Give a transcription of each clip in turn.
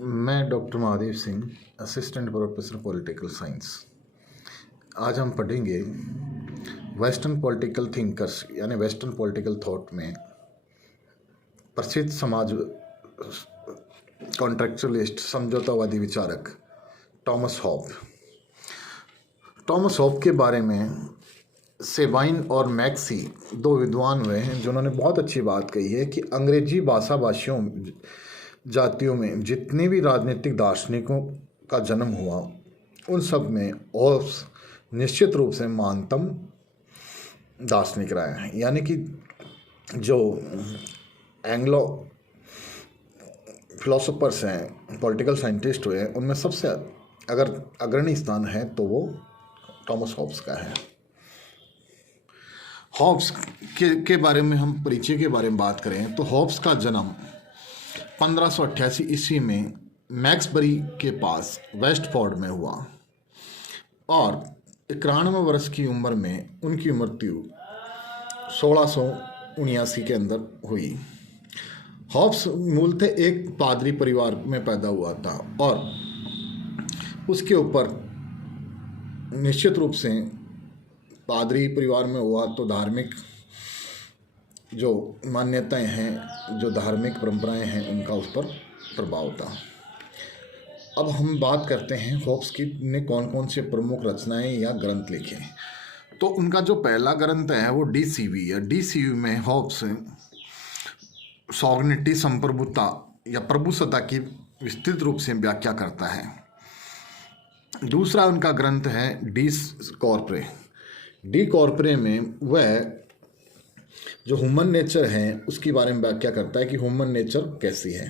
मैं doctor Mahadev Singh, assistant professor political science. आज हम पढ़ेंगे वेस्टर्न पॉलिटिकल थिंकर्स यानी वेस्टर्न पॉलिटिकल थॉट में प्रसिद्ध समाज कॉन्ट्रेक्चुअलिस्ट समझौतावादी विचारक टॉमस हॉब के बारे में सेबाइन और मैक्सी दो विद्वान हुए हैं जिन्होंने बहुत अच्छी बात कही है कि अंग्रेजी भाषाभाषियों जातियों में जितने भी राजनीतिक दार्शनिकों का जन्म हुआ उन सब में हॉब्स निश्चित रूप से महानतम दार्शनिक रहे हैं। यानी कि जो एंग्लो फिलोसोफर्स हैं, पॉलिटिकल साइंटिस्ट हुए, उनमें सबसे अगर अग्रणी स्थान है तो वो टॉमस हॉब्स का है। हॉब्स के बारे में हम परिचय के बारे में बात करें तो हॉब्स का जन्म 1588 ईस्वी में मैक्सबरी के पास वेस्टफोर्ड में हुआ और 91 वर्ष की उम्र में उनकी मृत्यु 1679 के अंदर हुई। हॉब्स मूलतः एक पादरी परिवार में पैदा हुआ था और उसके ऊपर निश्चित रूप से पादरी परिवार में हुआ तो धार्मिक जो मान्यताएं हैं, जो धार्मिक परंपराएं हैं, उनका उस पर प्रभाव था। अब हम बात करते हैं हॉब्स की ने कौन कौन से प्रमुख रचनाएं या ग्रंथ लिखे। तो उनका जो पहला ग्रंथ है वो डीसीवी है। डीसीवी में हॉब्स सॉवरेनिटी, संप्रभुता या प्रभुसत्ता की विस्तृत रूप से व्याख्या करता है। दूसरा उनका ग्रंथ है डी कॉर्पोरे। डी कॉर्पोरे में वह जो ह्यूमन नेचर है उसके बारे में व्याख्या करता है कि ह्यूमन नेचर कैसी है।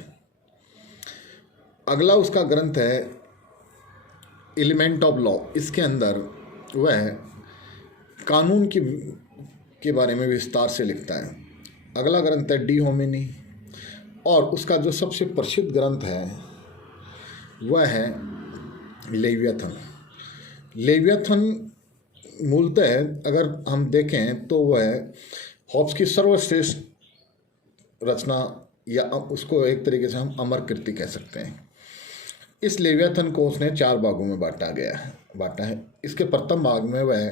अगला उसका ग्रंथ है एलिमेंट ऑफ लॉ। इसके अंदर वह कानून के बारे में विस्तार से लिखता है। अगला ग्रंथ है डी होमिनी और उसका जो सबसे प्रसिद्ध ग्रंथ है वह है लेवियाथन। लेवियाथन मूलतः अगर हम देखें तो वह हॉब्स की सर्वश्रेष्ठ रचना या उसको एक तरीके से हम अमर कृति कह सकते हैं। इस लेवियाथन को उसने 4 भागों में बांटा है। इसके प्रथम भाग में वह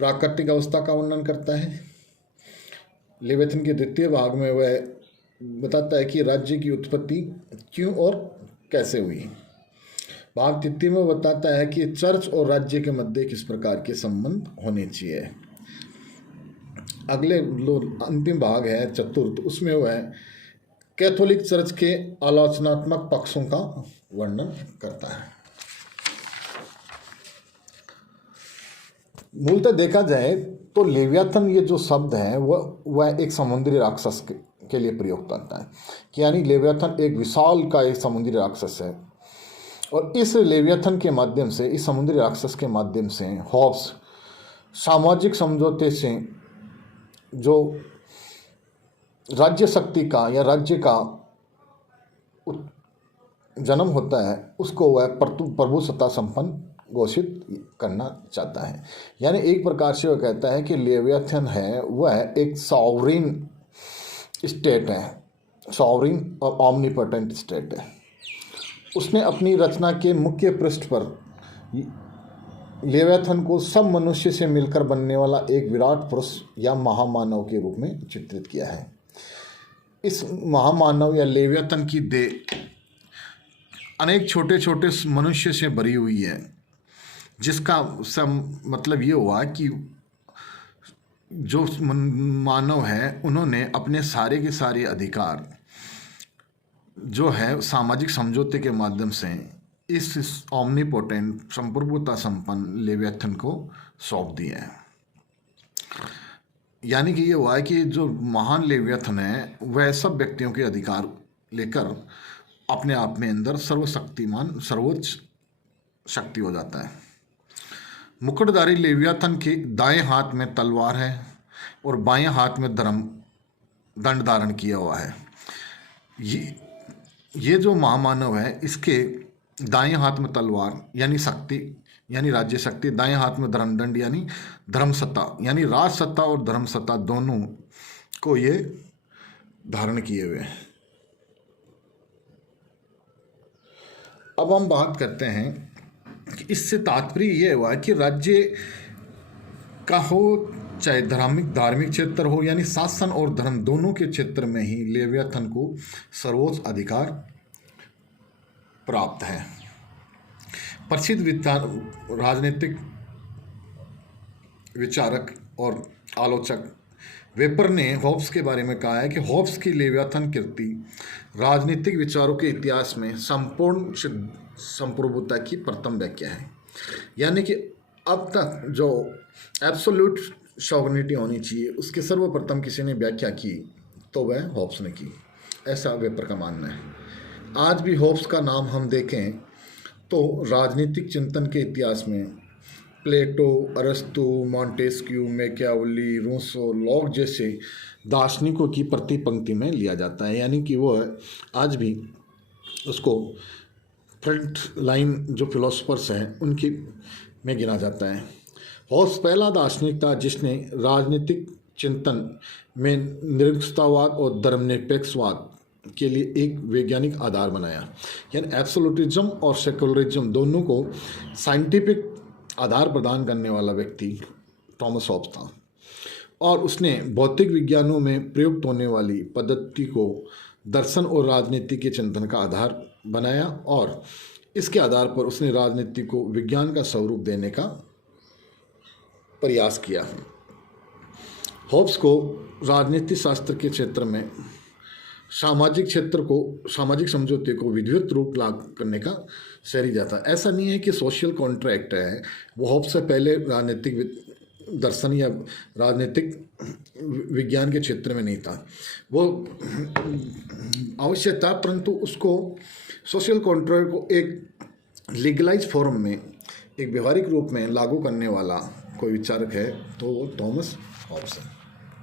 प्राकृतिक अवस्था का वर्णन करता है। लेवियाथन के द्वितीय भाग में वह बताता है कि राज्य की उत्पत्ति क्यों और कैसे हुई। भाग तृतीय में बताता है कि चर्च और राज्य के मध्य किस प्रकार के संबंध होने चाहिए। अगले अंतिम भाग है चतुर्थ, उसमें वह कैथोलिक चर्च के आलोचनात्मक पक्षों का वर्णन करता है। मूलतः देखा जाए तो लेवियाथन ये जो शब्द है वह एक समुद्री राक्षस के लिए प्रयोग करता है कि यानी लेवियाथन एक विशाल का एक समुद्री राक्षस है और इस लेवियाथन के माध्यम से, इस समुद्री राक्षस के माध्यम से हॉब्स सामाजिक समझौते से जो राज्य शक्ति का या राज्य का जन्म होता है उसको वह प्रभुसत्ता संपन्न घोषित करना चाहता है। यानी एक प्रकार से वह कहता है कि लेवियाथन है वह एक सॉवरिन स्टेट है, सॉवरिन और ऑमनीपोटेंट स्टेट है। उसने अपनी रचना के मुख्य पृष्ठ पर लेवियाथन को सब मनुष्य से मिलकर बनने वाला एक विराट पुरुष या महामानव के रूप में चित्रित किया है। इस महामानव या लेवियाथन की देह अनेक छोटे छोटे मनुष्य से भरी हुई है, जिसका मतलब ये हुआ कि जो मानव है उन्होंने अपने सारे के सारे अधिकार जो है सामाजिक समझौते के माध्यम से इस ओमनीपोटेंट संप्रभुता संपन्न लेवियाथन को सौंप दिया है। यानी कि ये हुआ है कि जो महान लेवियाथन है वह सब व्यक्तियों के अधिकार लेकर अपने आप में अंदर सर्वशक्तिमान, सर्वोच्च शक्ति हो जाता है। मुकुटधारी लेवियाथन के दाएं हाथ में तलवार है और बाएं हाथ में दंड धारण किया हुआ है। ये जो महामानव है इसके दाएं हाथ में तलवार यानी शक्ति यानी राज्य शक्ति, दाएं हाथ में धर्मदंड यानी धर्म सत्ता, यानी राज सत्ता और धर्म सत्ता दोनों को ये धारण किए हुए हैं। अब हम बात करते हैं कि इससे तात्पर्य यह हुआ कि राज्य का हो चाहे धार्मिक क्षेत्र हो, यानी शासन और धर्म दोनों के क्षेत्र में ही लेवियाथन को सर्वोच्च अधिकार प्राप्त है। प्रसिद्ध राजनीतिक विचारक और आलोचक वेपर ने हॉब्स के बारे में कहा है कि हॉब्स की लेवियाथन कृति राजनीतिक विचारों के इतिहास में संपूर्ण संप्रभुता की प्रथम व्याख्या है। यानी कि अब तक जो एब्सोल्यूट सॉवरेनिटी होनी चाहिए उसके सर्वप्रथम किसी ने व्याख्या की तो वह हॉब्स ने की, ऐसा वेपर का मानना है। आज भी हॉब्स का नाम हम देखें तो राजनीतिक चिंतन के इतिहास में प्लेटो, अरस्तु, मॉन्टेस्क्यू, मैकियावेली, रूसो, लॉक जैसे दार्शनिकों की प्रति पंक्ति में लिया जाता है। यानी कि वो आज भी उसको फ्रंट लाइन जो फिलोसफर्स हैं उनकी में गिना जाता है। हॉब्स पहला दार्शनिक था जिसने राजनीतिक चिंतन में निरंकुशतावाद और धर्मनिरपेक्षवाद के लिए एक वैज्ञानिक आधार बनाया। यानी एब्सोल्यूटिज्म और सेकुलरिज्म दोनों को साइंटिफिक आधार प्रदान करने वाला व्यक्ति थॉमस हॉब्स था, और उसने भौतिक विज्ञानों में प्रयुक्त होने वाली पद्धति को दर्शन और राजनीति के चिंतन का आधार बनाया, और इसके आधार पर उसने राजनीति को विज्ञान का स्वरूप देने का प्रयास किया। हॉब्स को राजनीति शास्त्र के क्षेत्र में सामाजिक समझौते को विधिवत रूप लागू करने का श्रेय जाता है। ऐसा नहीं है कि सोशल कॉन्ट्रैक्ट है वो हॉब्स से पहले राजनीतिक दर्शन या राजनीतिक विज्ञान के क्षेत्र में नहीं था, वो अवश्य था, परंतु उसको सोशल कॉन्ट्रैक्ट को एक लीगलाइज फॉर्म में, एक व्यवहारिक रूप में लागू करने वाला कोई विचारक है तो वो थॉमस हॉब्स है।